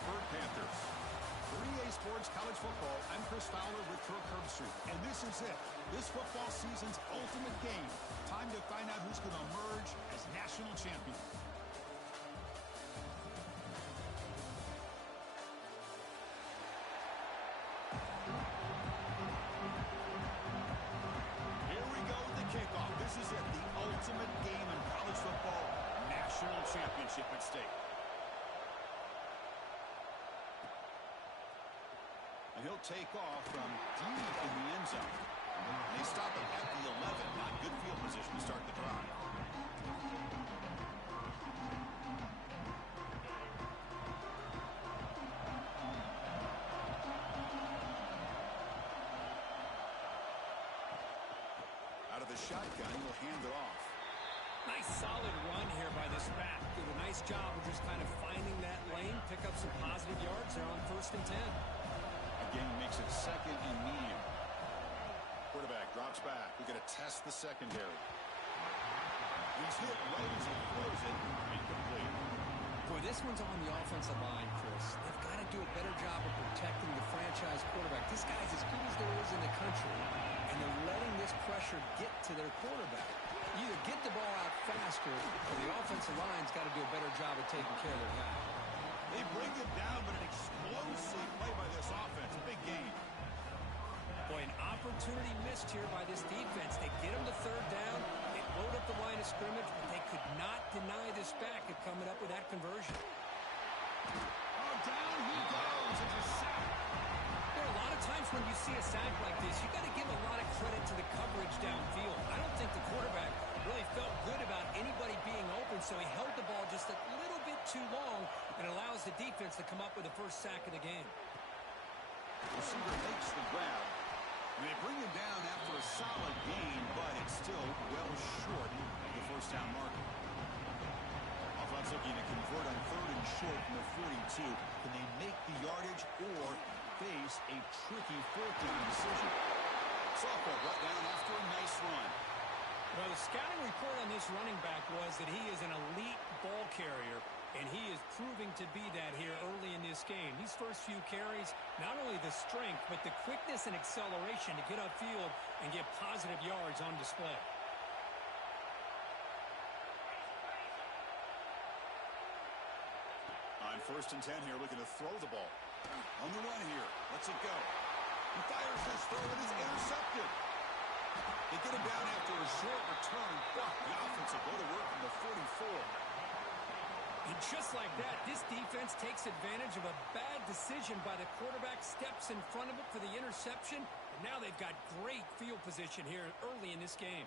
Pittsburgh Panthers. For EA Sports College Football, I'm Chris Fowler with Kirk Herbstreit. And this is it. This football season's ultimate game. Time to find out who's going to emerge as national champion. Here we go with the kickoff. This is it. The ultimate game in college football. National championship at stake. And he'll take off from deep in the end zone. And they stop him at the 11. Not good field position to start the drive. Out of the shotgun, he'll hand it off. Nice solid run here by this back. Did a nice job of just kind of finding that lane, pick up some positive yards there on 1st and 10. Again, makes it 2nd and medium. Quarterback drops back. We're going to test the secondary. He's hit right as he throws it. Incomplete. Boy, this one's on the offensive line, Chris. They've got to do a better job of protecting the franchise quarterback. This guy's as good as there is in the country, and they're letting this pressure get to their quarterback. Either get the ball out faster, or the offensive line's got to do a better job of taking care of their guy. They bring him down, but an explosive play by this offense. Big game. Boy, an opportunity missed here by this defense. They get him to 3rd down. They load up the line of scrimmage, but they could not deny this back of coming up with that conversion. Oh, down he goes. It's a sack. There are a lot of times when you see a sack like this, you got to give a lot of credit to the coverage downfield. I don't think the quarterback really felt good about anybody being open, so he held the ball just a little bit too long and allows the defense to come up with the first sack of the game. Receiver makes the grab. They bring him down after a solid gain, but it's still well short of the 1st down marker. Offense looking to convert on 3rd and short from the 42. Can they make the yardage or face a tricky 4th down decision? Softball brought down after a nice run. Well, the scouting report on this running back was that he is an elite ball carrier, and he is proving to be that here early in this game. These first few carries, not only the strength, but the quickness and acceleration to get upfield and get positive yards on display. On 1st and 10 here, looking to throw the ball. On the run here. Lets it go. He fires this throw and is intercepted. They get him down after a short return, but the offense will go to work from the 44. And just like that, this defense takes advantage of a bad decision by the quarterback, steps in front of it for the interception, and now they've got great field position here early in this game.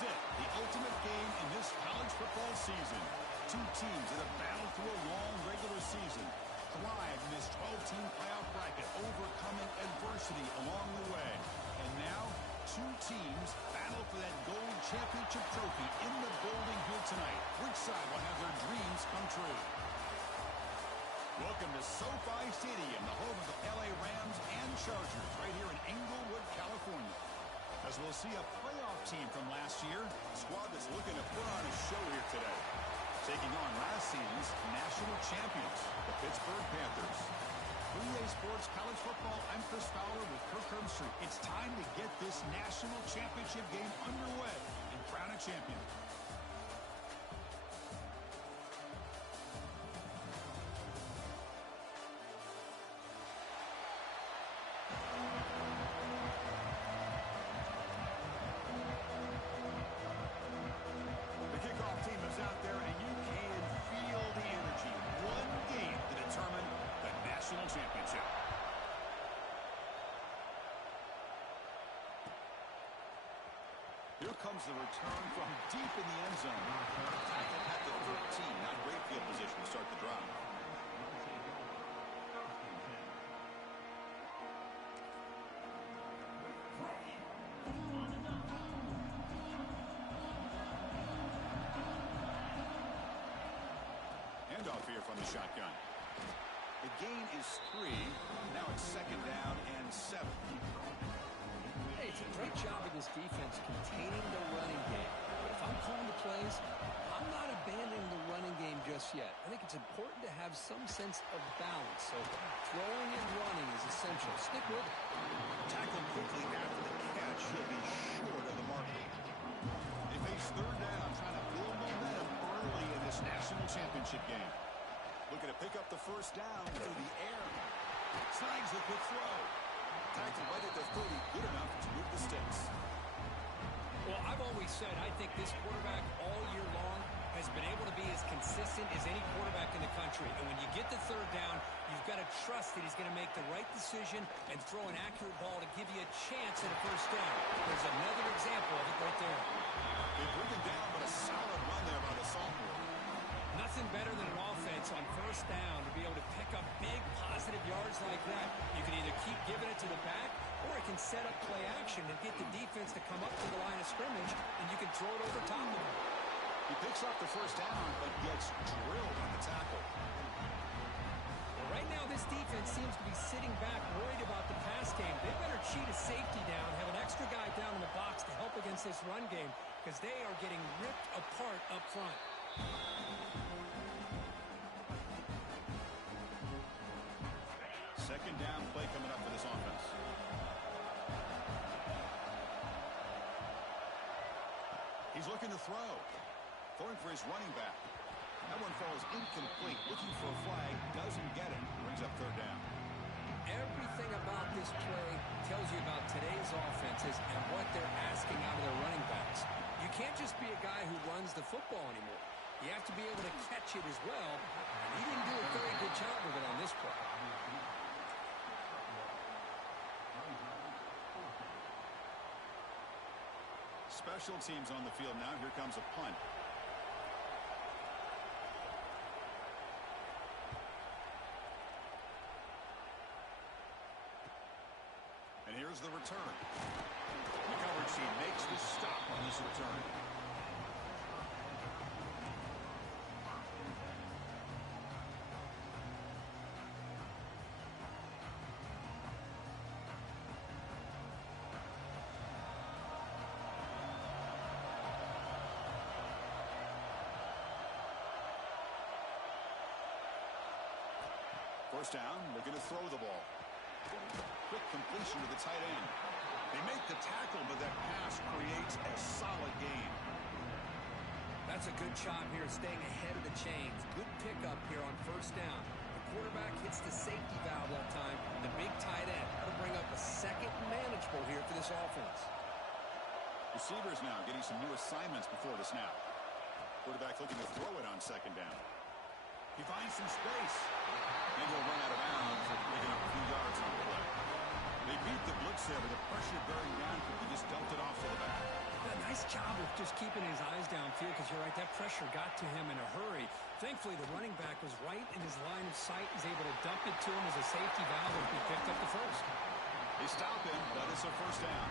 is it, the ultimate game in this college football season. Two teams that have battled through a long regular season, thrived in this 12-team playoff bracket, overcoming adversity along the way. And now, two teams battle for that gold championship trophy in the building here tonight. Which side will have their dreams come true? Welcome to SoFi Stadium, the home of the LA Rams and Chargers, right here in Inglewood, California. As we'll see a playoff team from last year, a squad that's looking to put on a show here today. Taking on last season's national champions, the Pittsburgh Panthers. For EA Sports College Football, I'm Chris Fowler with Kirk Herbstreit. It's time to get this national championship game underway and crown a champion. Here comes the return from deep in the end zone. Tackle at the 13. Not great field position to start the drive. Handoff here from the shotgun. The gain is 3. Now it's second down and 7. Hey, it's a great job of this defense containing the running game. But if I'm calling the plays, I'm not abandoning the running game just yet. I think it's important to have some sense of balance. So throwing and running is essential. Stick with it. Tackled quickly after the catch. He'll be short of the marker. They face third down, trying to build momentum early in this national championship game. Looking to pick up the first down through the air. Snags the quick throw. Tackled right at the 30, good enough to move the sticks. Well, I've always said I think this quarterback all year long has been able to be as consistent as any quarterback in the country. And when you get the third down, you've got to trust that he's going to make the right decision and throw an accurate ball to give you a chance at a first down. There's another example of it right there. They bring him down, but a solid run there by the sophomore. Nothing better than an offense on first down to be able to pick up big positive yards like that. You can either keep giving it to the back, or it can set up play action and get the defense to come up to the line of scrimmage, and you can throw it over top of them. He picks up the first down, but gets drilled on the tackle. Well, right now this defense seems to be sitting back worried about the pass game. They better cheat a safety down, have an extra guy down in the box to help against this run game, because they are getting ripped apart up front. Second down play coming up for this offense. He's looking to throw. Throwing for his running back. That one falls incomplete. Looking for a flag. Doesn't get it. Brings up third down. Everything about this play tells you about today's offenses and what they're asking out of their running backs. You can't just be a guy who runs the football anymore. You have to be able to catch it as well. And he didn't do a very good job of it on this play. Special teams on the field now. Here comes a punt. And here's the return. The coverage team makes the stop on this return. First down, looking to throw the ball. Quick completion to the tight end. They make the tackle, but that pass creates a solid gain. That's a good job here, staying ahead of the chains. Good pickup here on first down. The quarterback hits the safety valve that time. The big tight end. That'll bring up a second manageable here for this offense. Receivers now getting some new assignments before the snap. Quarterback looking to throw it on second down. He finds some space. And he'll run out of bounds after picking up a few yards on the play. They beat the blitz there, but the pressure bearing down could be just dumped it off to the back. Nice job of just keeping his eyes downfield because you're right, that pressure got to him in a hurry. Thankfully, the running back was right in his line of sight. He's able to dump it to him as a safety valve, and he picked up the first. They stop him, but it's a first down.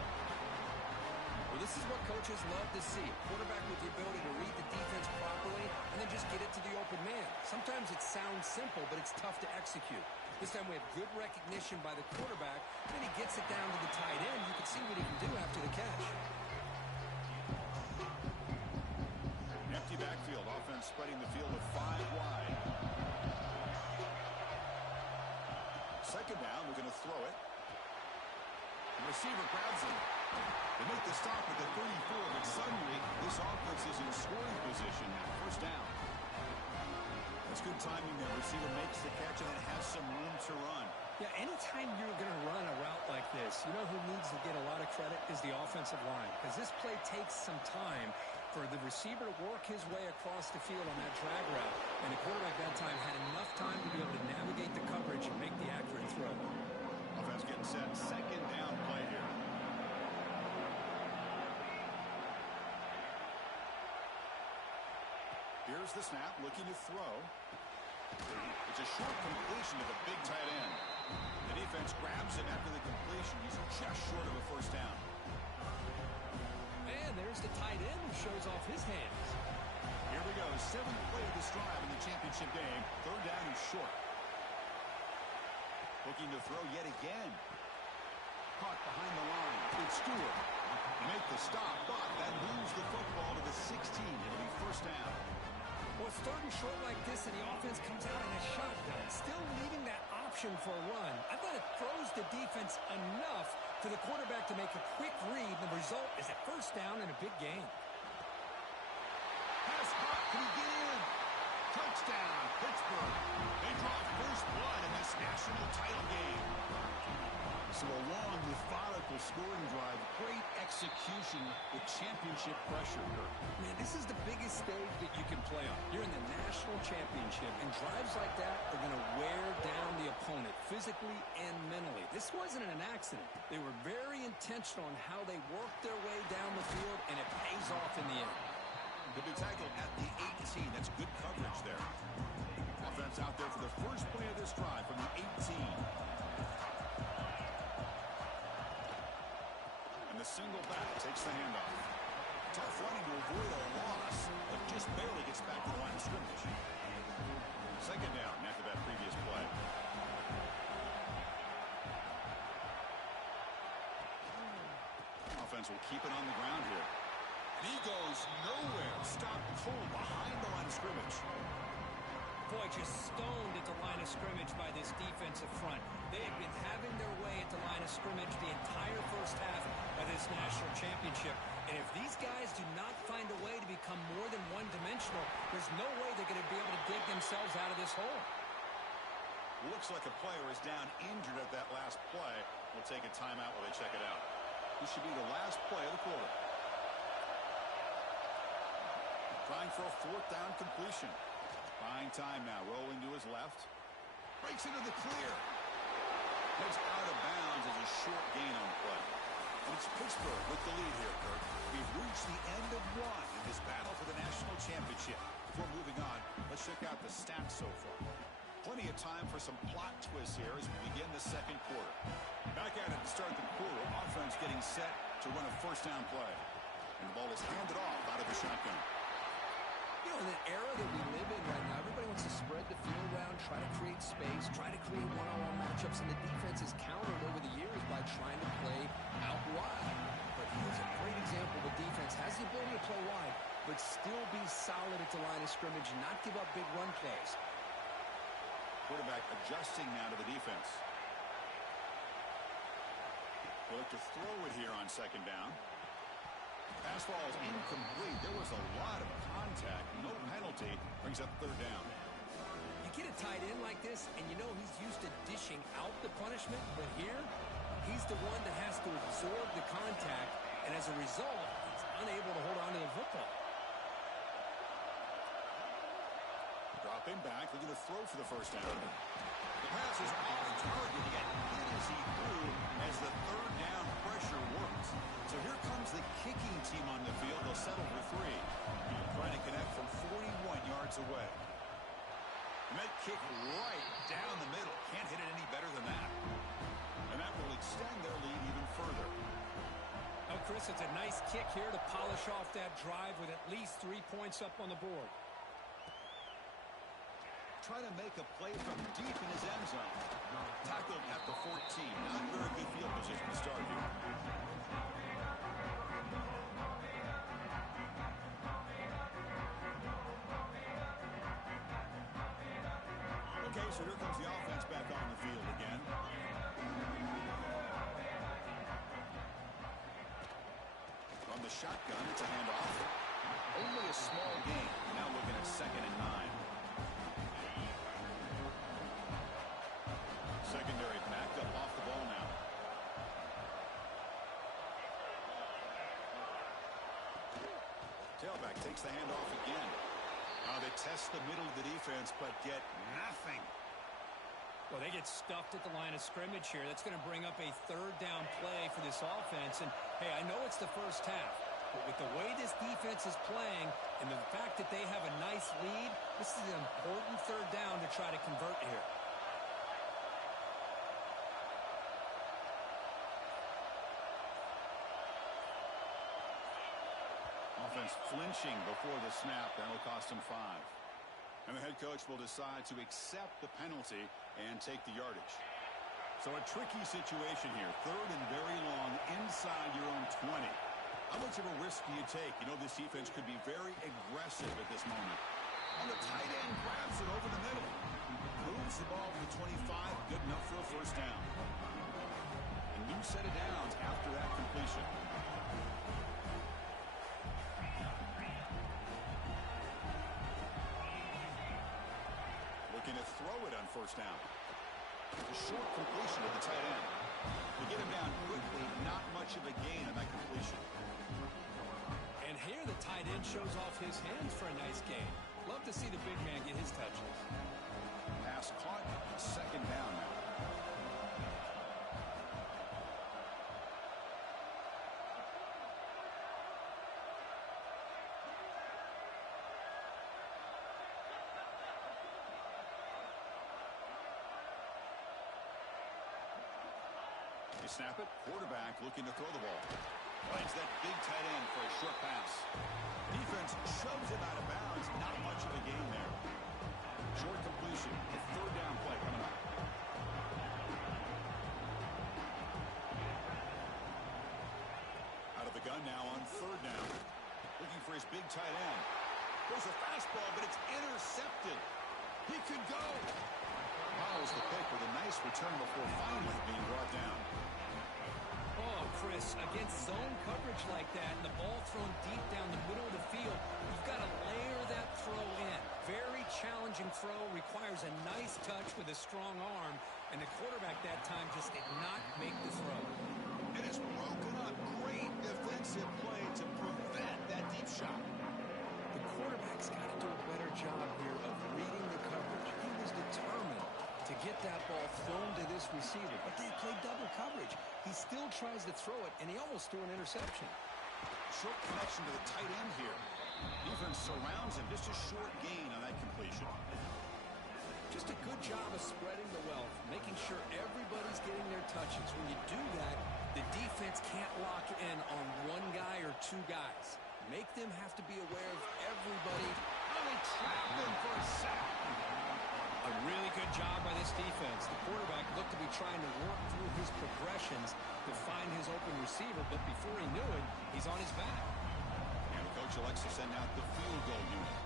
Well, this is what coaches love to see. A quarterback with the ability to read the defense properly and then just get it to the open man. Sometimes it sounds simple, but it's tough to execute. This time we have good recognition by the quarterback, and then he gets it down to the tight end. You can see what he can do after the catch. Empty backfield, offense spreading the field of 5 wide. Second down, we're going to throw it. The receiver grabs it. They make the stop at the 34, but suddenly this offense is in scoring position. First down. That's good timing there. Receiver makes the catch and then has some room to run. Yeah, anytime you're going to run a route like this, you know who needs to get a lot of credit is the offensive line, because this play takes some time for the receiver to work his way across the field on that drag route, and the quarterback that time had enough time to be able to navigate the coverage and make the accurate throw. Offense getting set. Second down play here. Here's the snap, looking to throw. It's a short completion to the big tight end. The defense grabs him after the completion. He's just short of a first down. And there's the tight end who shows off his hands. Here we go. 7th play of this drive in the championship game. Third down and short. Looking to throw yet again. Caught behind the line. It's Stewart. Make the stop, but that moves the football to the 16. It'll be first down. Well, it's third and short like this, and the offense comes out in a shotgun, still leaving that option for a run. I thought it throws the defense enough for the quarterback to make a quick read. The result is a first down in a big game. Pass caught. Can he get in? Touchdown, Pittsburgh. They draw first blood in this national title game. So a long, methodical scoring drive. Great execution with championship pressure. Man, this is the biggest stage that you can play on. You're in the national championship, and drives like that are going to wear down the opponent physically and mentally. This wasn't an accident. They were very intentional on how they worked their way down the field, and it pays off in the end. They'll be tackled at the 18. That's good coverage there. Offense out there for the first play of this drive from the 18. The single back takes the handoff. Tough running to avoid a loss, but just barely gets back to the line of scrimmage. Second down after that previous play. Offense will keep it on the ground here. And he goes nowhere. Stopped cold behind the line of scrimmage. Boy, just stoned at the line of scrimmage by this defensive front. They have been having their way at the line of scrimmage the entire first half of this national championship. And if these guys do not find a way to become more than one-dimensional, there's no way they're going to be able to dig themselves out of this hole. Looks like a player is down injured at that last play. We'll take a timeout while they check it out. This should be the last play of the quarter. Trying for a fourth down completion. Buying time now, rolling to his left. Breaks into the clear. Heads out of bounds as a short gain on the play. And it's Pittsburgh with the lead here, Kirk. We've reached the end of one in this battle for the national championship. Before moving on, let's check out the stats so far. Plenty of time for some plot twists here as we begin the second quarter. Back at it to start the quarter. Offense getting set to run a first down play. And the ball is handed off out of the shotgun. You know, in the era that we live in right now, everybody wants to spread the field around, try to create space, try to create one-on-one matchups, and the defense has countered over the years by trying to play out wide. But here's a great example of a defense has the ability to play wide, but still be solid at the line of scrimmage and not give up big run plays. Quarterback adjusting now to the defense. They look to throw it here on second down. Pass ball is incomplete. There was a lot of contact. No penalty. Brings up third down. You get a tight end like this, and you know he's used to dishing out the punishment, but here, he's the one that has to absorb the contact, and as a result, he's unable to hold on to the football. Dropping back, looking to throw for the first down. The pass is on target. He got hit as he threw as the third down pressure works. So here comes the kicking team on the kick right down the middle. Can't hit it any better than that. And that will extend their lead even further. Oh, Chris, it's a nice kick here to polish off that drive with at least 3 points up on the board. Try to make a play from deep in his end zone. Tackled at the 14. Not very good field position to start here. Okay, so here comes the offense back on the field again. From the shotgun, it's a handoff. Only a small gain. Now looking at 2nd and 9. Secondary backed up off the ball now. Tailback takes the handoff again. They test the middle of the defense, but get nothing. Well, they get stuffed at the line of scrimmage here. That's going to bring up a 3rd down play for this offense. And, hey, I know it's the first half, but with the way this defense is playing and the fact that they have a nice lead, this is an important 3rd down to try to convert here. Offense flinching before the snap. That'll cost him 5. And the head coach will decide to accept the penalty and take the yardage. So a tricky situation here. 3rd and very long inside your own 20. How much of a risk do you take? You know, this defense could be very aggressive at this moment. And the tight end grabs it over the middle. Moves the ball to the 25. Good enough for a 1st down. A new set of downs after that completion. Looking to throw it on 1st down. A short completion to the tight end. They get him down quickly. Not much of a gain on that completion. And here the tight end shows off his hands for a nice gain. Love to see the big man get his touches. Pass caught. 2nd down now. Snap it. Quarterback looking to throw the ball. Finds that big tight end for a short pass. Defense shoves him out of bounds. Not much of a gain there. Short completion. A 3rd down play coming up. Out of the gun now on 3rd down. Looking for his big tight end. There's a fastball, but it's intercepted. He could go. Follows the pick with a nice return before finally being brought down. Oh, Chris, against zone coverage like that and the ball thrown deep down the middle of the field, you've got to layer that throw in. Very challenging throw, requires a nice touch with a strong arm, and the quarterback that time just did not make the throw. And it's broken up. Great defensive play to prevent that deep shot. The quarterback's got to do a better job here of reading the coverage. He was determined to get that ball thrown to this receiver, but they played double coverage. He still tries to throw it, and he almost threw an interception. Short connection to the tight end here. Defense surrounds him. Just a short gain on that completion. Just a good job of spreading the wealth, making sure everybody's getting their touches. When you do that, the defense can't lock in on 1 guy or 2 guys. Make them have to be aware of everybody. Oh, they trapped him for a sack. A really good job by this defense. The quarterback looked to be trying to work through his progressions to find his open receiver, but before he knew it, he's on his back. And the coach elects to send out the field goal unit.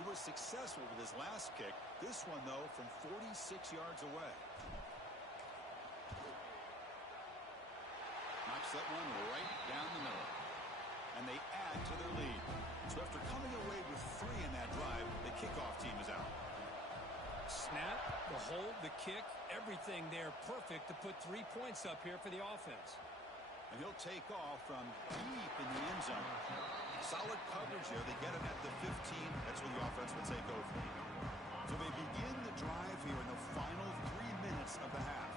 He was successful with his last kick. This one, though, from 46 yards away. Knocks that one right down the middle. And they add to their lead. So after coming away with 3 in that drive, the kickoff team is out. Snap, the hold, the kick, everything there perfect to put 3 points up here for the offense. And he'll take off from deep in the end zone. Solid coverage here. They get him at the 15. That's where the offense will take over. So they begin the drive here in the final 3 minutes of the half.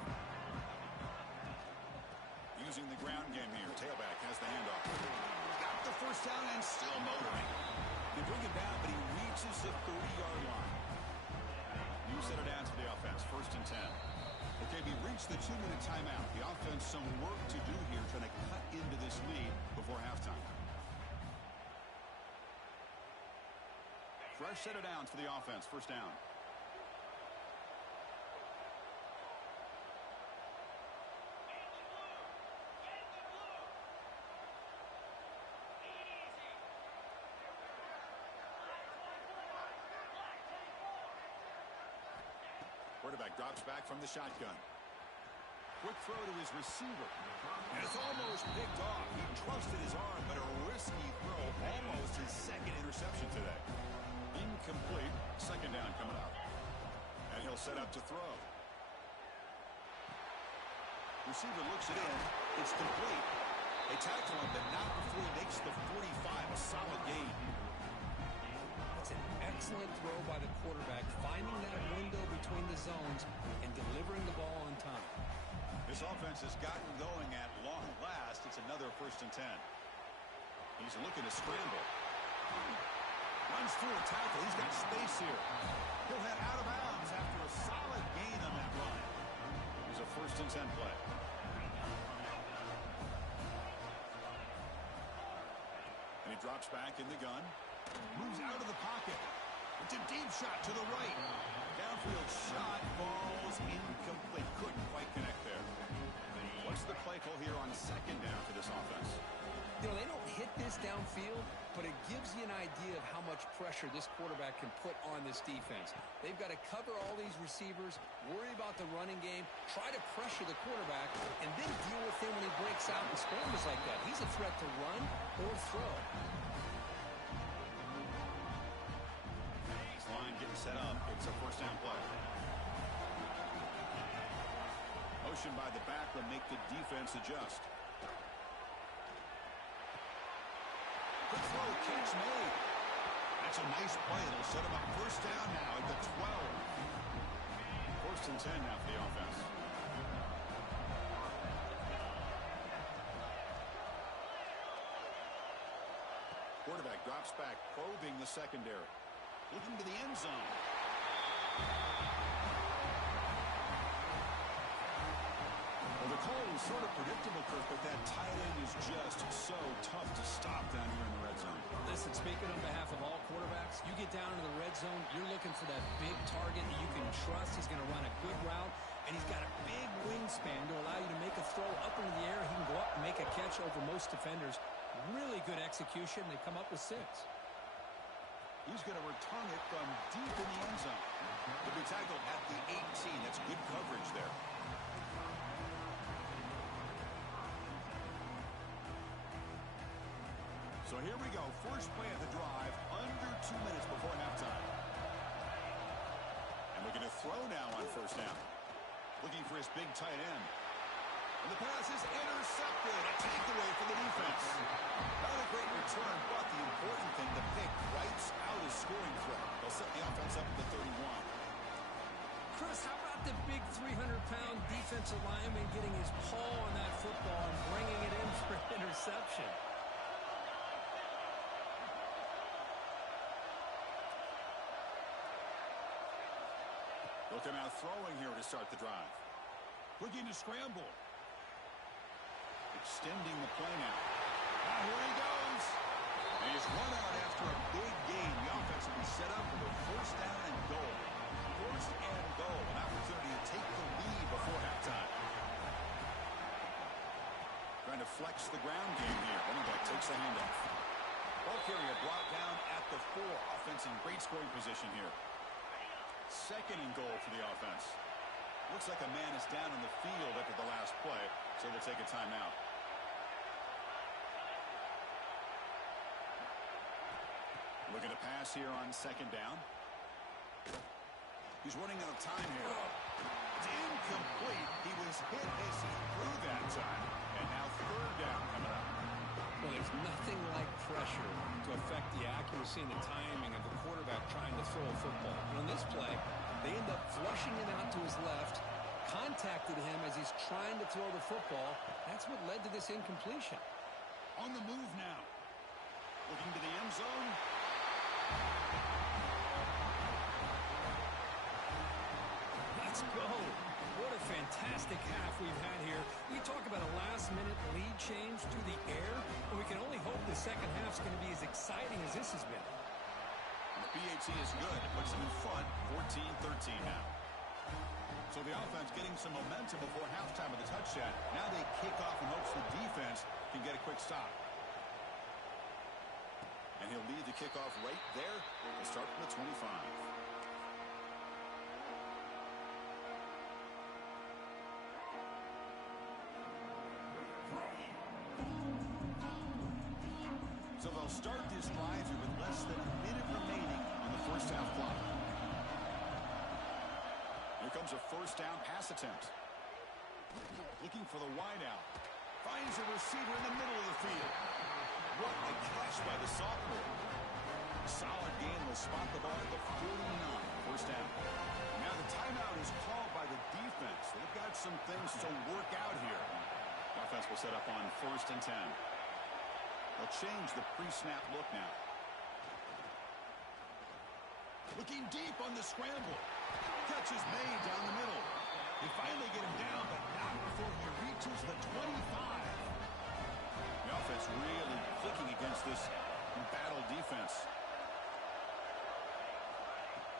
Using the ground game here. Tailback has the handoff. Got the 1st down and still motoring. They bring it down, but he reaches the 30-yard line. Set it down to the offense, 1st and 10. Okay, we reached the 2-minute timeout. The offense, some work to do here, trying to cut into this lead before halftime. Fresh set it down for the offense, 1st down. Quarterback drops back from the shotgun. Quick throw to his receiver. And it's almost picked off. He trusted his arm, but a risky throw. Almost his 2nd interception today. Incomplete. 2nd down coming up. And he'll set up to throw. Receiver looks it in. It's complete. They tackle him, but not before he makes the 45. A solid gain. It's an excellent throw by the quarterback, finding that window between the zones and delivering the ball on time. This offense has gotten going at long last. It's another 1st and 10. He's looking to scramble. Runs through a tackle. He's got space here. He'll head out of bounds after a solid gain on that run. It's a 1st and 10 play. And he drops back in the gun. Moves out of the pocket. It's a deep shot to the right. Downfield shot falls incomplete. Couldn't quite connect there. What's the play call here on 2nd down for this offense? You know, they don't hit this downfield, but it gives you an idea of how much pressure this quarterback can put on this defense. They've got to cover all these receivers, worry about the running game, try to pressure the quarterback, and then deal with him when he breaks out and scrambles like that. He's a threat to run or throw. Line getting set up. It's a 1st down play. Motion by the back will make the defense adjust. Good throw, catch made. That's a nice play. It'll set him up 1st down now at the 12. 1st and 10 now for the offense. Quarterback drops back, probing the secondary. Looking to the end zone. Well, the call was sort of predictable, Kirk, but that tight end is just so tough to stop down here in the red zone. Listen, speaking on behalf of all quarterbacks, you get down into the red zone, you're looking for that big target that you can trust. He's going to run a good route, and he's got a big wingspan to allow you to make a throw up into the air. He can go up and make a catch over most defenders. Really good execution. They come up with 6. He's going to return it from deep in the end zone. He'll be tackled at the 18. That's good coverage there. So here we go. First play of the drive. Under 2 minutes before halftime. And we're going to throw now on 1st down. Looking for his big tight end. And the pass is intercepted. A takeaway for the defense. Not a great return, but the important thing, the pick wipes out his scoring threat. They'll set the offense up at the 31. Chris, how about the big 300-pound defensive lineman getting his paw on that football and bringing it in for an interception? Looking out throwing here to start the drive. Looking to scramble. Extending the play now. Now here he goes. And he's run out after a big gain. The offense will be set up for the 1st down and goal. 1st and goal. An opportunity to take the lead before halftime. Trying to flex the ground game here. Running back takes the handoff. Ball carrier brought down at the 4. Offense in great scoring position here. 2nd and goal for the offense. Looks like a man is down in the field after the last play, so they'll take a timeout. Looking to pass here on 2nd down. He's running out of time here. It's incomplete. He was hit as he threw that time. And now 3rd down coming up. Well, there's nothing like pressure to affect the accuracy and the timing of the quarterback trying to throw a football. And on this play, they end up flushing it out to his left, contacted him as he's trying to throw the football. That's what led to this incompletion. On the move now. Looking to the end zone. Let's go. What a fantastic half we've had here. We talk about a last-minute lead change through the air, and we can only hope the second half's going to be as exciting as this has been. The PAT is good. It puts them in front, 14-13 now. So the offense getting some momentum before halftime with the touchdown. Now they kick off in hopes the defense can get a quick stop. And he'll lead the kickoff right there to start from the 25. So they'll start this drive here with less than a minute remaining on the first half clock. Here comes a first down pass attempt. Looking for the wideout. Finds a receiver in the middle of the field. What a catch by the sophomore. Solid gain will spot the ball at the 49. First down. Now the timeout is called by the defense. They've got some things to work out here. Offense will set up on 1st and 10. They'll change the pre-snap look now. Looking deep on the scramble. Catch is made down the middle. They finally get him down, but not before he reaches the 25. The offense really clicking against this battle defense.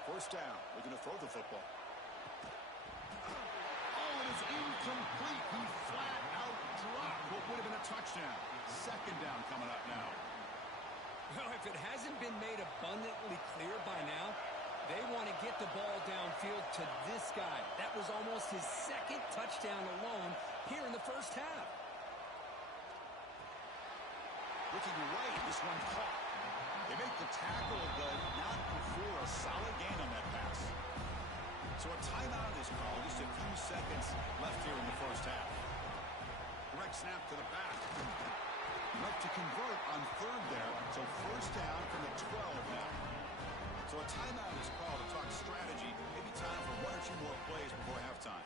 First down. They're going to throw the football. Oh, it is incomplete. He flat out dropped what would have been a touchdown. Second down coming up now. Well, if it hasn't been made abundantly clear by now, they want to get the ball downfield to this guy. That was almost his second touchdown alone here in the first half. Looking right, this one caught. They make the tackle, but not before a solid gain on that pass. So a timeout is called. Just a few seconds left here in the first half. Direct snap to the back. Enough to convert on 3rd there. So first down from the 12 now. So a timeout is called to talk strategy. Maybe time for 1 or 2 more plays before halftime.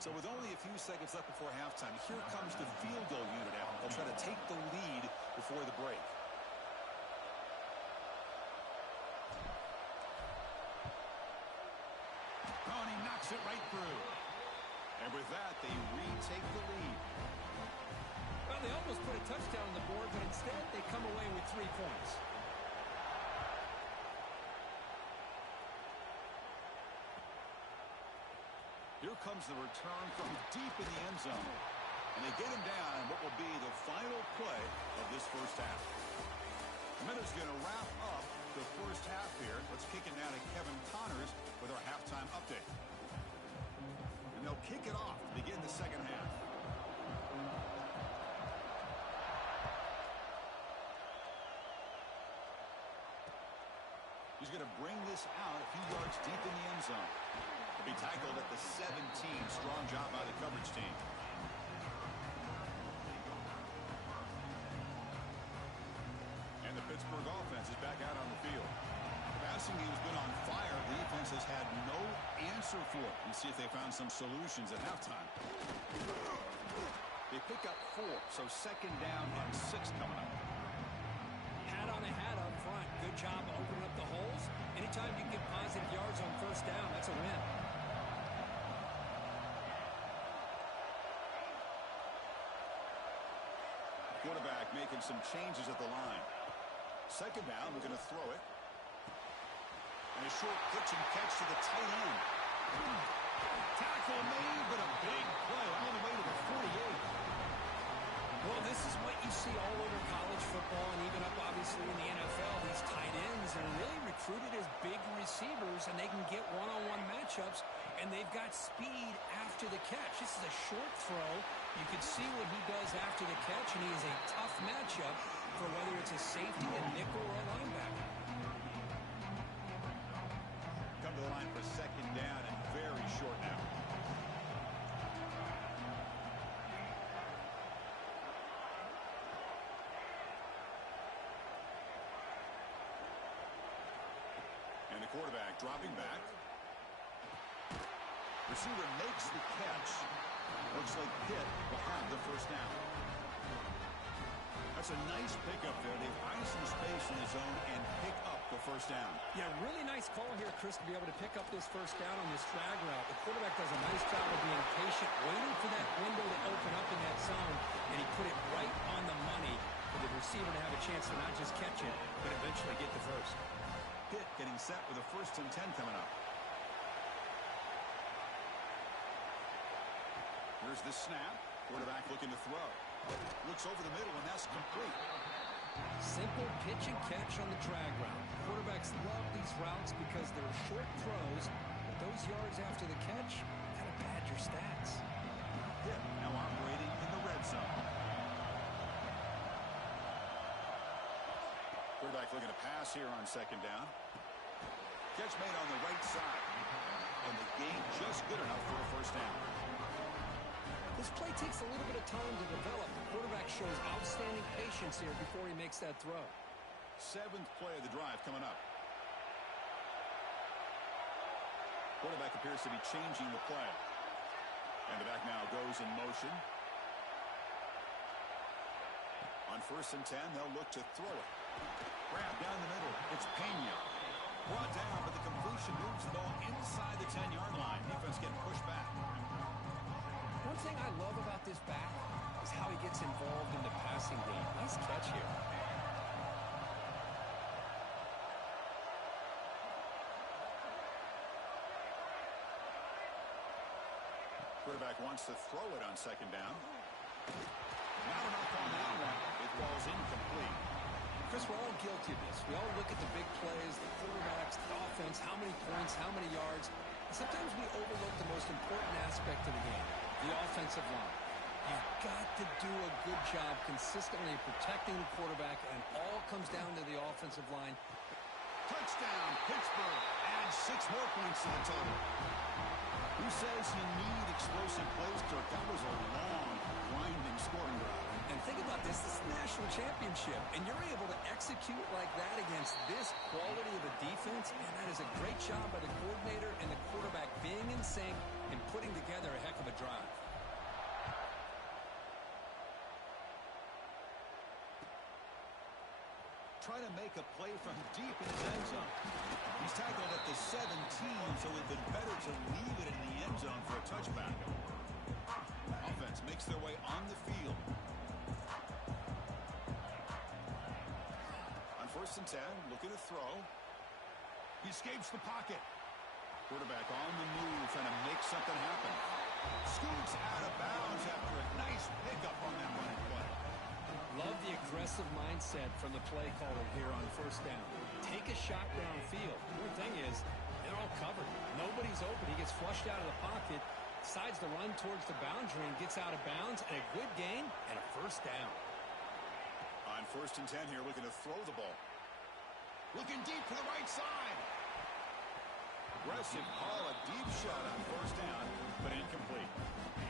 So with only a few seconds left before halftime, here comes the field goal unit out. They'll try to take the lead before the break. Oh, and he knocks it right through. And with that, they retake the lead. Well, they almost put a touchdown on the board, but instead they come away with 3 points. Here comes the return from deep in the end zone. And they get him down in what will be the final play of this first half. The Miners going to wrap up the first half here. Let's kick it now to Kevin Connors with our halftime update. And they'll kick it off to begin the second half. He's going to bring this out a few yards deep in the end zone. He'll be tackled at the 17. Strong job by the coverage team. And the Pittsburgh offense is back out on the field. The passing game's been on fire. The defense has had no answer for it. Let's see if they found some solutions at halftime. They pick up 4, so second down and 6 coming up. Hat on a hat up front. Good job opening up the holes. Anytime you can get positive yards on first down, that's a win. Quarterback making some changes at the line. Second down, we're going to throw it. And a short pitch and catch to the tight end. Tackle made, but a big play all the way to the 48. Well, this is what you see all over college football and even up, obviously, in the NFL. These tight ends are really recruited as big receivers, and they can get one-on-one matchups, and they've got speed after the catch. This is a short throw. You can see what he does after the catch, and he is a tough matchup for whether it's a safety, a nickel, or a linebacker. Come to the line for second down and very short now. And the quarterback dropping back. Receiver makes the catch. Looks like Pitt will have the first down. That's a nice pickup there. They find some space in the zone and pick up the first down. Yeah, really nice call here, Chris, to be able to pick up this first down on this drag route. The quarterback does a nice job of being patient, waiting for that window to open up in that zone, and he put it right on the money for the receiver to have a chance to not just catch it, but eventually get the first. Pitt getting set with a 1st and 10 coming up. Here's the snap. Quarterback looking to throw. Looks over the middle, and that's complete. Simple pitch and catch on the drag route. Quarterbacks love these routes because they're short throws, but those yards after the catch kind of pad your stats. Pitt now operating in the red zone. Quarterback looking to pass here on 2nd down. Catch made on the right side. And the gain just good enough for a 1st down. This play takes a little bit of time to develop. The quarterback shows outstanding patience here before he makes that throw. 7th play of the drive coming up. Quarterback appears to be changing the play. And the back now goes in motion. On 1st and 10, they'll look to throw it. Grab down the middle. It's Pena. Brought down, but the completion moves the ball inside the 10-yard line. Defense getting pushed back. One thing I love about this back is how he gets involved in the passing game. Nice catch here. Quarterback wants to throw it on 2nd down. Not enough on that one. It falls incomplete. Chris, we're all guilty of this. We all look at the big plays, the quarterbacks, the offense, how many points, how many yards. And sometimes we overlook the most important aspect of the game, the offensive line. You've got to do a good job consistently protecting the quarterback, and it all comes down to the offensive line. Touchdown, Pittsburgh. Adds 6 more points to the total. Who says you need explosive plays, Kirk? That was a long, grinding scoring drive. And think about this. This is the national championship, and you're able to execute like that against this quality of a defense, and that is a great job by the coordinator and the quarterback being in sync and putting together a heck of a drive. Trying to make a play from deep in his end zone. He's tackled at the 17, so it would have been better to leave it in the end zone for a touchback. Offense makes their way on the field. On 1st and 10, looking to throw. He escapes the pocket. Quarterback on the move, trying to make something happen. Scoots out of bounds after a nice pickup on that running play. Love the aggressive mindset from the play caller here on 1st down. Take a shot downfield. The only thing is, they're all covered. Nobody's open. He gets flushed out of the pocket, decides to run towards the boundary and gets out of bounds, and a good gain and a 1st down. On 1st and 10 here, looking to throw the ball. Looking deep to the right side. Aggressive call, a deep shot on 1st down, but incomplete.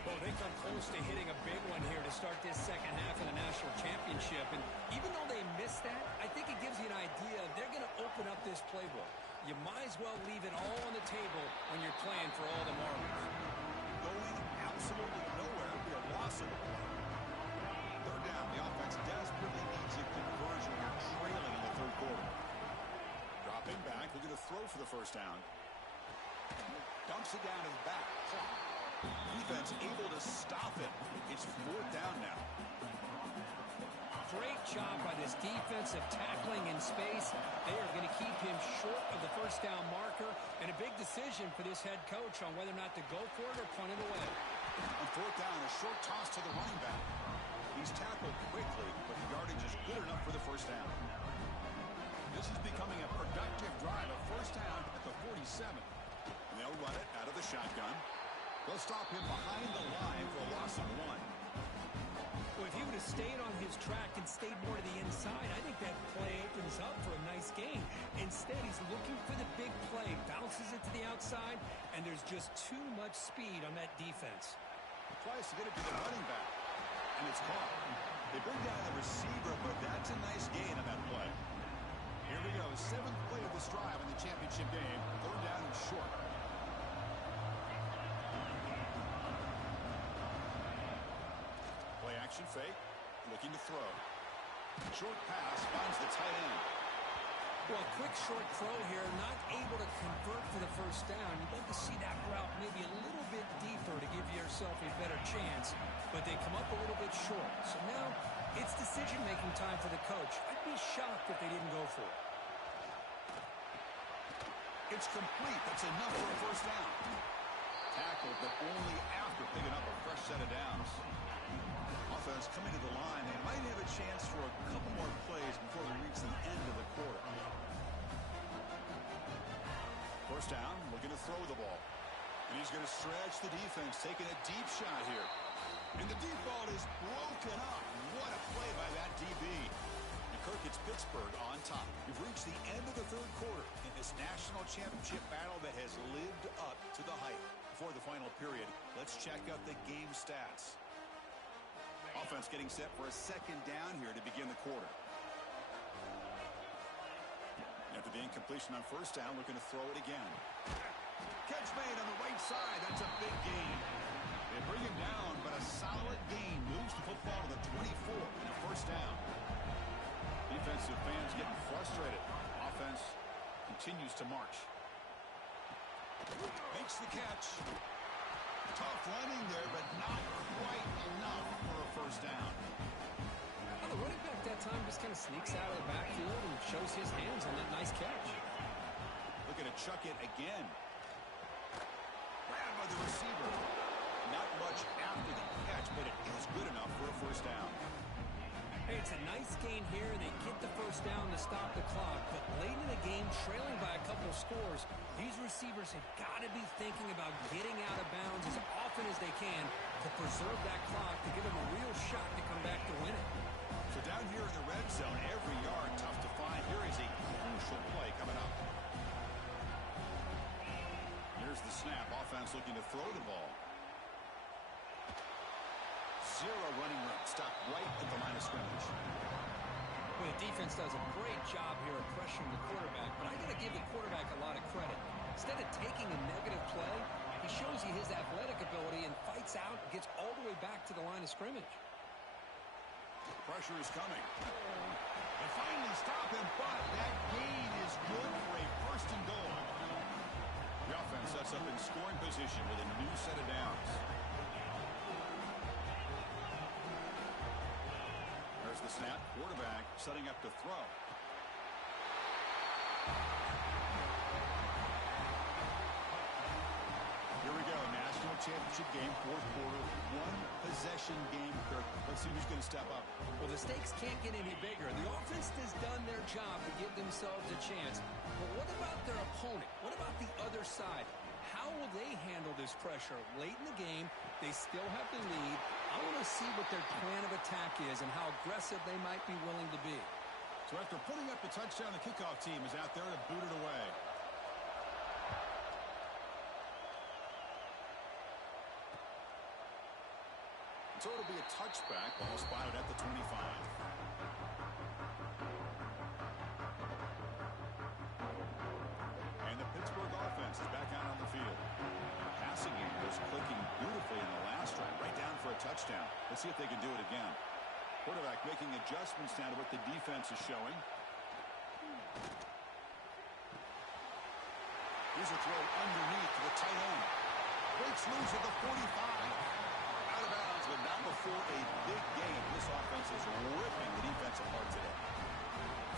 Well, they come close to hitting a big one here to start this second half of the national championship. And even though they missed that, I think it gives you an idea they're going to open up this playbook. You might as well leave it all on the table when you're playing for all the marbles. Going absolutely nowhere. It'll be a loss of the play. 3rd down, the offense desperately needs a conversion. You're trailing in the 3rd quarter. Dropping back, looking to throw for the 1st down. Dumps it down to the back. Defense able to stop it. It's 4th down now. Great job by this defensive tackling in space. They are going to keep him short of the 1st down marker, and a big decision for this head coach on whether or not to go for it or punt it away. On 4th down, a short toss to the running back. He's tackled quickly, but the yardage is good enough for the 1st down. This is becoming a productive drive. A 1st down at the 47. And they'll run it out of the shotgun. They'll stop him behind the line for a loss of 1. Well, if he would have stayed on his track and stayed more to the inside, I think that play opens up for a nice gain. Instead, he's looking for the big play, bounces it to the outside, and there's just too much speed on that defense. Tries to get it to the running back, and it's caught. They bring down the receiver, but that's a nice gain on that play. Here we go, 7th play of this drive in the championship game. 3rd down and short. Play action fake, looking to throw. Short pass finds the tight end. Well, quick short throw here, not able to convert for the first down. You'd like to see that route maybe a little bit deeper to give yourself a better chance, but they come up a little bit short. So now it's decision-making time for the coach. I'd be shocked if they didn't go for it. It's complete. That's enough for a first down. Tackled, but only after picking up a fresh set of downs. Offense coming to the line. They might have a chance for a couple more plays before we reach the end of the quarter. First down, looking to throw the ball. And he's going to stretch the defense, taking a deep shot here. And the deep ball is broken up. What a play by that DB. And Kirk, it's Pittsburgh on top. We've reached the end of the third quarter in this national championship battle that has lived up to the hype. Before the final period, let's check out the game stats. Offense getting set for a second down here to begin the quarter. After the incompletion on first down, looking to throw it again. Catch made on the right side. That's a big gain. They bring him down, but a solid gain moves the football to the 24 and a first down. Defensive fans getting frustrated. Offense continues to march. Makes the catch. Tough running there, but not quite enough for a first down. Well, the running back that time just kind of sneaks out of the backfield and shows his hands on that nice catch. Looking to chuck it again. Grabbed by the receiver. Not much after the catch, but it is good enough for a first down. Hey, it's a nice gain here. They get the first down to stop the clock, but late in the game, trailing by a couple of scores, these receivers have got to be thinking about getting out of bounds as often as they can to preserve that clock to give them a real shot to come back to win it. So down here in the red zone, every yard tough to find. Here is a crucial play coming up. Here's the snap. Offense looking to throw the ball. Zero running room. Stopped right at the line of scrimmage. Well, the defense does a great job here of pressuring the quarterback, but I got to give the quarterback a lot of credit. Instead of taking a negative play, he shows you his athletic ability and fights out and gets all the way back to the line of scrimmage. Pressure is coming. They finally stop him, but that gain is good for a first and goal. The offense sets up in scoring position with a new set of downs. There's the snap. Quarterback setting up to throw. Here we go. National championship game, fourth quarter. One possession game, Kirk. Let's see who's going to step up. Well, the stakes can't get any bigger. The offense has done their job to give themselves a chance. But what about their opponent? What about the other side? How will they handle this pressure? Late in the game, they still have the lead. I want to see what their plan of attack is and how aggressive they might be willing to be. So after putting up the touchdown, the kickoff team is out there to boot it away. So it'll be a touchback. Ball spotted at the 25. And the Pittsburgh offense is back out on the field. The passing game was clicking beautifully in the last drive, right down for a touchdown. Let's see if they can do it again. Quarterback making adjustments now to what the defense is showing. Here's a throw underneath to the tight end. Breaks loose at the 45. Out of bounds, but not before a big game. This offense is ripping the defense apart today.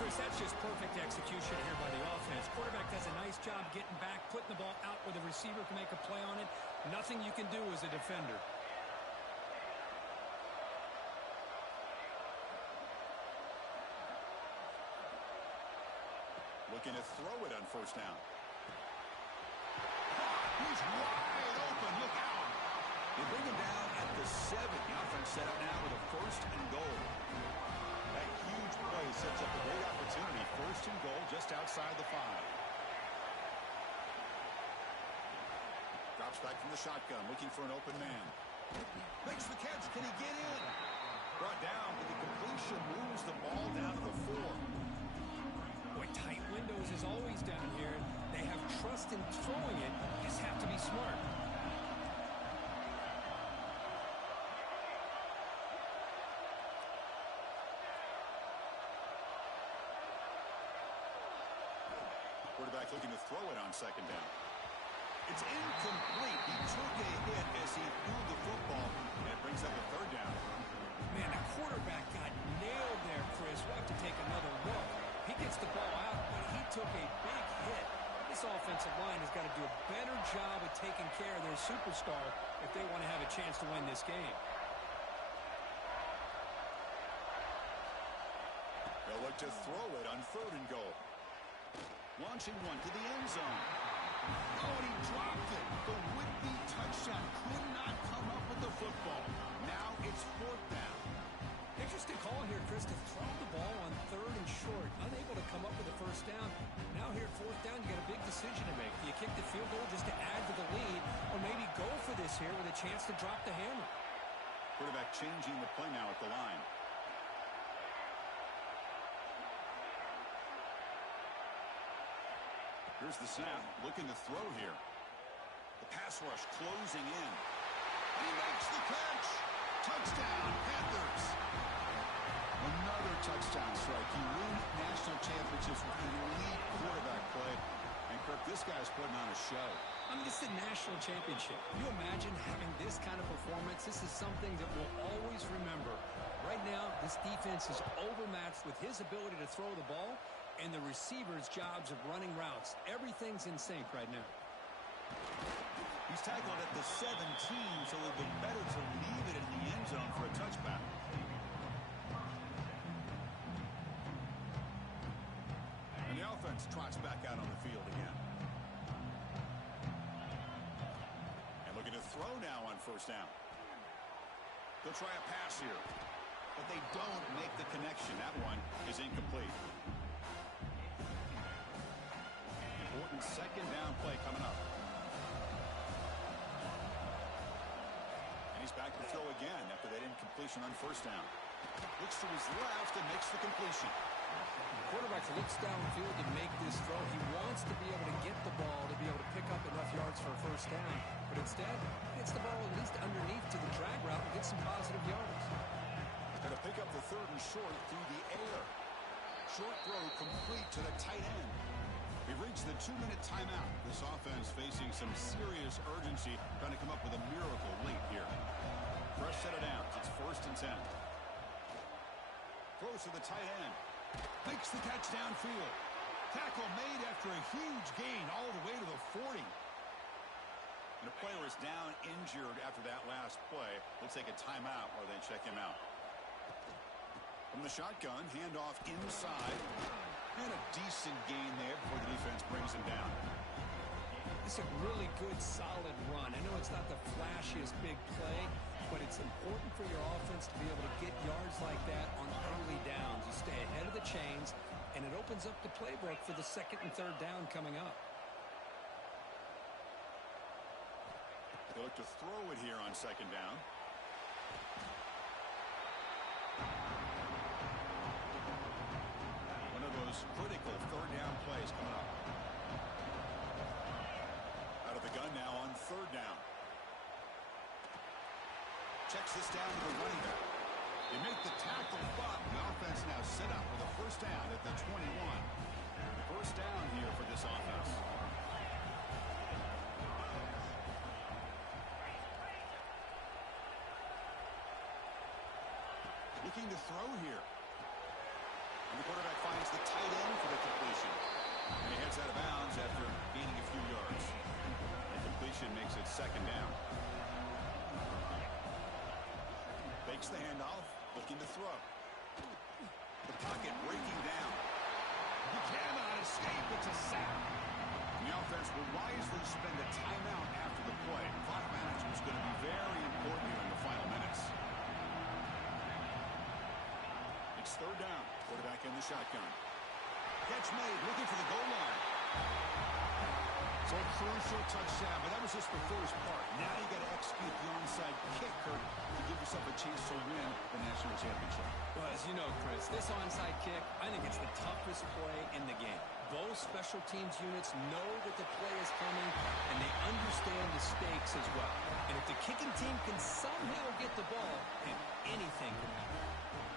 Chris, that's just perfect execution here by the offense. Quarterback does a nice job getting back, putting the ball out where the receiver can make a play on it. Nothing you can do as a defender. Looking to throw it on first down. He's wide open. Look out. They bring him down at the 7. The offense set up now with a first and goal. That huge play sets up a great opportunity. First and goal just outside the 5. Drops back from the shotgun, looking for an open man. Makes the catch. Can he get in? Brought down, but the completion moves the ball down to the 4. Boy, tight windows is always down here. They have trust in throwing it. Just have to be smart. quarterback looking to throw it on second down. It's incomplete. He took a hit as he threw the football, and it brings up a third down. Man, the quarterback got nailed there, Chris. We'll have to take another look. He gets the ball out, but he took a big hit. This offensive line has got to do a better job of taking care of their superstar if they want to have a chance to win this game. They'll look to throw it on 3rd and goal. Launching one to the end zone. Oh, and he dropped it. The would-be touchdown could not come up with the football. Now it's 4th down. Interesting call here, Chris, to throw the ball on 3rd and short. Unable to come up with a first down. Now here at 4th down, you got a big decision to make. Do you kick the field goal just to add to the lead, or maybe go for this here with a chance to drop the hammer? Quarterback changing the play now at the line. Here's the snap, looking to throw here. The pass rush closing in. And he makes the catch. Touchdown, Panthers. Another touchdown strike. You win national championships with an elite quarterback play. And, Kirk, this guy's putting on a show. I mean, this is a national championship. Can you imagine having this kind of performance? This is something that we'll always remember. Right now, this defense is overmatched with his ability to throw the ball and the receivers' jobs of running routes. Everything's in sync right now. He's tackled at the 17, so it would be better to leave it in the end zone for a touchback. And the offense trots back out on the field again. And looking to throw now on 1st down. They'll try a pass here, but they don't make the connection. That one is incomplete. Important 2nd down play coming up. And he's back to throw again after that incompletion on 1st down. Looks to his left and makes the completion. The quarterback looks downfield to make this throw. He wants to be able to get the ball to be able to pick up enough yards for a 1st down. But instead, he gets the ball at least underneath to the drag route and gets some positive yards. Going to pick up the 3rd and short through the air. Short throw complete to the tight end. We've reached the 2-minute timeout. This offense facing some serious urgency, trying to come up with a miracle late here. Fresh set of downs. It's 1st and 10. Throws to the tight end. Makes the catch downfield. Tackle made after a huge gain all the way to the 40. And a player is down injured after that last play. They'll take a timeout while they check him out. From the shotgun, handoff inside. And a decent gain there before the defense brings him down. It's a really good, solid run. I know it's not the flashiest big play, but it's important for your offense to be able to get yards like that on early downs. You stay ahead of the chains, and it opens up the playbook for the 2nd and 3rd down coming up. They look to throw it here on 2nd down. One of those critical 3rd down plays coming up. Out of the gun now on 3rd down. Checks this down to the running back. They make the tackle, but the offense now set up with a 1st down at the 21. 1st down here for this offense. Looking to throw here. And the quarterback finds the tight end for the completion. And he heads out of bounds after gaining a few yards. The completion makes it 2nd down. Fakes the handoff, looking to throw. The pocket breaking down. He cannot escape. It's a sack. And the offense will wisely spend a timeout after the play. Clock management is going to be very important here in the final minutes. It's 3rd down. Quarterback in the shotgun. Catch made, looking for the goal line. So a crucial touchdown, but that was just the first part. Now you got to execute the onside kick, Kirk, to give yourself a chance to win the national championship. Well, as you know, Chris, this onside kick, I think it's the toughest play in the game. Both special teams units know that the play is coming, and they understand the stakes as well. And if the kicking team can somehow get the ball, then anything can happen.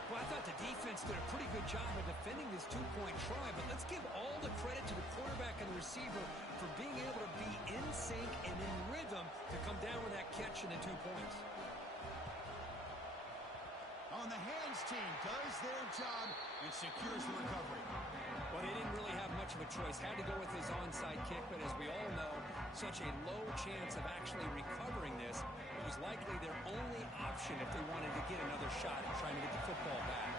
Well, I thought the defense did a pretty good job of defending this two-point try, but let's give all the credit to the quarterback and the receiver for being able to be in sync and in rhythm to come down with that catch and the 2 points. On the hands team does their job and secures the recovery. Well, they didn't really have much of a choice. Had to go with his onside kick, but as we all know, such a low chance of actually recovering this. It was likely their only option if they wanted to get another shot at trying to get the football back.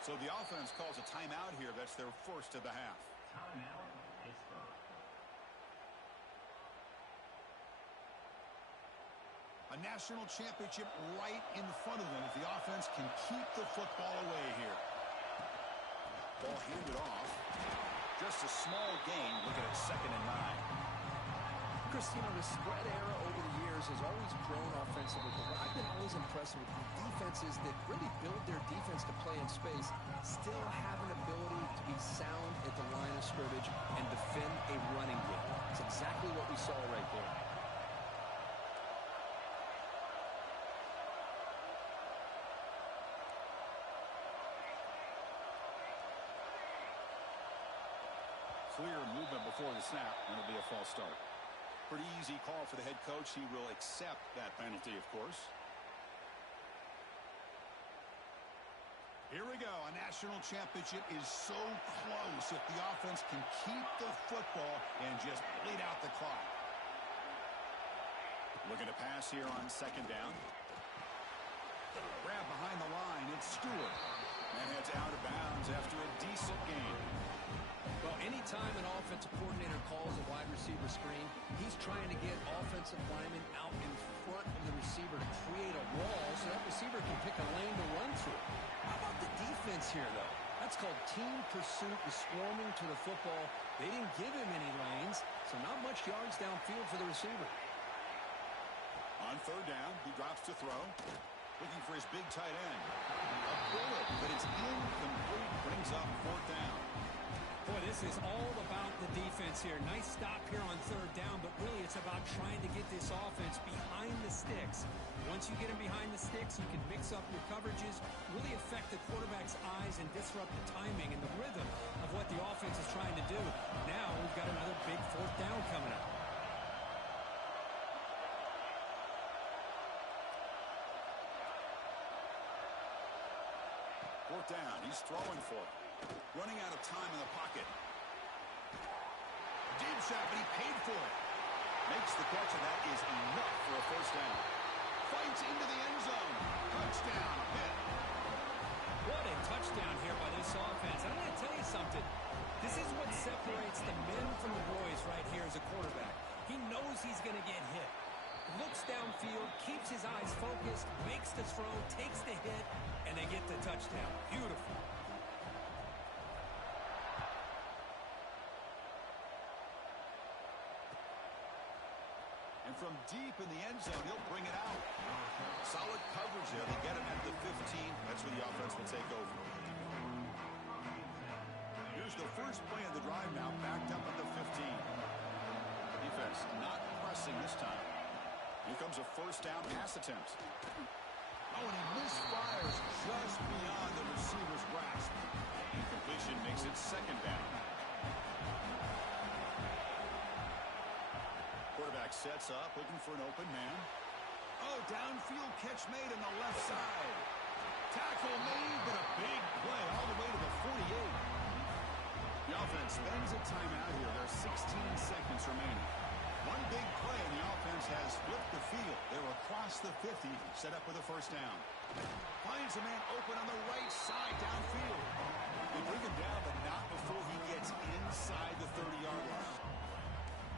So the offense calls a timeout here. That's their first of the half. Timeout, Pittsburgh. A national championship right in front of them if the offense can keep the football away here. Ball handed off. Just a small gain. Looking at 2nd and 9. Chris, you know, the spread era over the years has always grown offensively, but what I've been always impressed with defenses that really build their defense to play in space still have an ability to be sound at the line of scrimmage and defend a running game. It's exactly what we saw right there. Clear movement before the snap, and it'll be a false start. Pretty easy call for the head coach. He will accept that penalty, of course. Here we go. A national championship is so close if the offense can keep the football and just bleed out the clock. Looking to pass here on 2nd down. Grab behind the line. It's Stewart. And heads out of bounds after a decent gain. Well, anytime an offensive coordinator calls a wide receiver screen, he's trying to get offensive linemen out in front of the receiver to create a wall so that receiver can pick a lane to run through. How about the defense here, though? That's called team pursuit, the swarming to the football. They didn't give him any lanes, so not much yards downfield for the receiver. On 3rd down, he drops to throw. Looking for his big tight end. A bullet, but it's incomplete. Brings up 4th down. Boy, this is all about the defense here. Nice stop here on 3rd down, but really it's about trying to get this offense behind the sticks. Once you get them behind the sticks, you can mix up your coverages, really affect the quarterback's eyes and disrupt the timing and the rhythm of what the offense is trying to do. Now we've got another big 4th down coming up. Fourth down. He's throwing for it. Running out of time in the pocket. Deep shot, but he paid for it. Makes the catch, and that is enough for a 1st down. Fights into the end zone. Touchdown, Pitt. What a touchdown here by this offense. I'm going to tell you something. This is what separates the men from the boys right here as a quarterback. He knows he's going to get hit. Looks downfield, keeps his eyes focused, makes the throw, takes the hit, and they get the touchdown. Beautiful. And from deep in the end zone, he'll bring it out. Solid coverage there. They get him at the 15. That's where the offense will take over. Here's the first play of the drive now, backed up at the 15. Defense not pressing this time. Here comes a 1st down pass attempt. Oh, and he misfires just beyond the receiver's grasp. Incompletion makes it 2nd down. Quarterback sets up, looking for an open man. Oh, downfield catch made on the left side. Tackle made, but a big play all the way to the 48. The offense spends a timeout here. There's 16 seconds remaining. One big play, and the offense has flipped the field. They're across the 50, set up with a 1st down. Finds a man open on the right side downfield. They bring him down, but not before he gets inside the 30-yard line.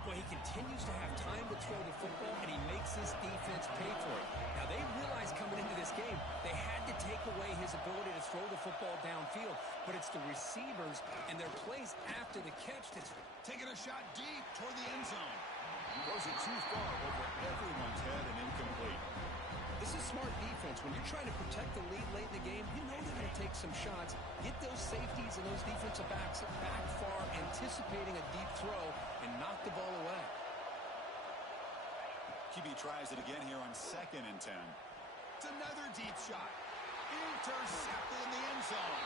Well, he continues to have time to throw the football, and he makes his defense pay for it. Now, they realized coming into this game, they had to take away his ability to throw the football downfield, but it's the receivers and their plays after the catch that's taking a shot deep toward the end zone. Throws it too far over everyone's head and incomplete. This is smart defense. When you're trying to protect the lead late in the game, you know they're going to take some shots, get those safeties and those defensive backs back far, anticipating a deep throw, and knock the ball away. QB tries it again here on 2nd and 10. It's another deep shot. Intercepted in the end zone.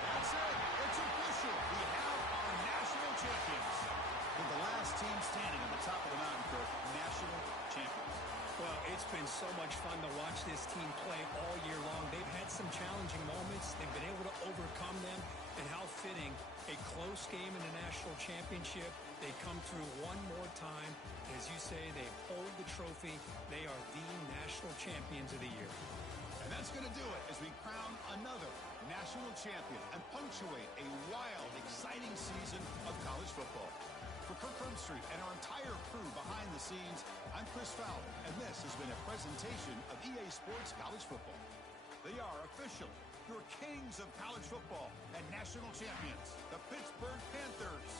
That's it. It's official. We have our national champions. With the last team standing at the top of the mountain, Kirk, national champions. Well, it's been so much fun to watch this team play all year long. They've had some challenging moments. They've been able to overcome them. And how fitting, a close game in the national championship. They come through one more time. As you say, they hold the trophy. They are the national champions of the year. And that's going to do it as we crown another national champion and punctuate a wild, exciting season of college football. For Kirk Herbstreit and our entire crew behind the scenes, I'm Chris Fowler, and this has been a presentation of EA Sports College Football. They are officially your kings of college football and national champions, the Pittsburgh Panthers.